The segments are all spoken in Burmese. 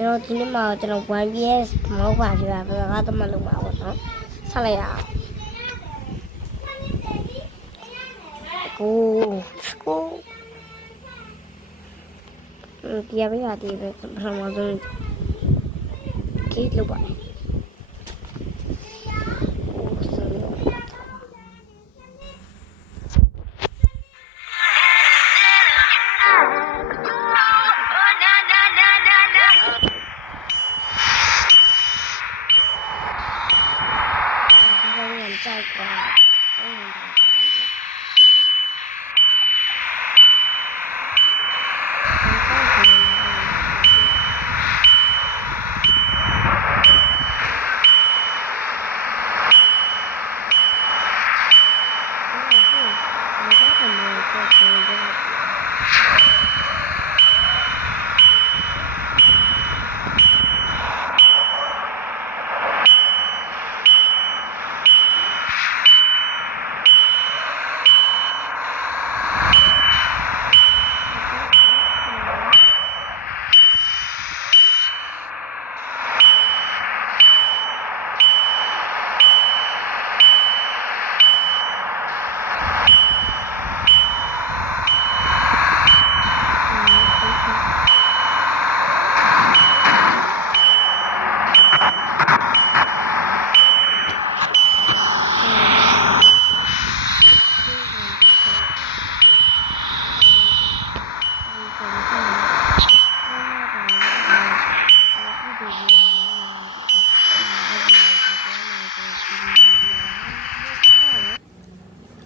ကျွန်တော်ဒီနေ့မှာကျွန်တော် 1PS မောက်ပါပြပါဘယ်မှာတော့မလုပ်ပါဘူးနော်ဆက်လိုက်ရအောင်ကိုဒီရပါရတယ်ပထမဆုံးကိတ်လုပ်ပါ再过来，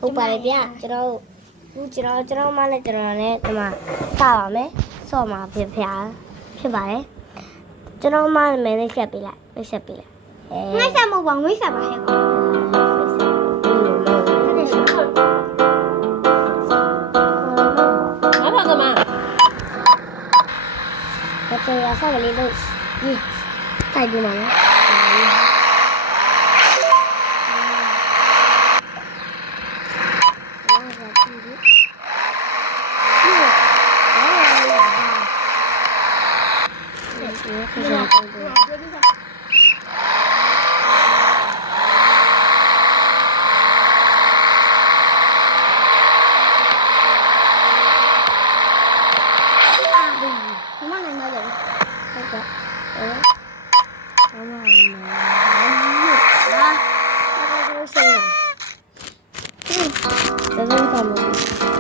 ဟုတ်ပါတယ်ဗျကျွန်တော်မှလည်းကျွန်တော်နဲ့ဒီမှာစပါမယ်ဆော့မှာဖြစ်ပါတယ်ကျွန်တော်မှလည်းမိတ်ဆက်ပေးလိုက်ငိတ်ဆက်မဟုတ်ပါငိတ်ဆက်ပါဟဲ့ကောဘာကမတော့ရစားကလေးလို့ဒီတိုက်ပြီးမှာနော်这是什么？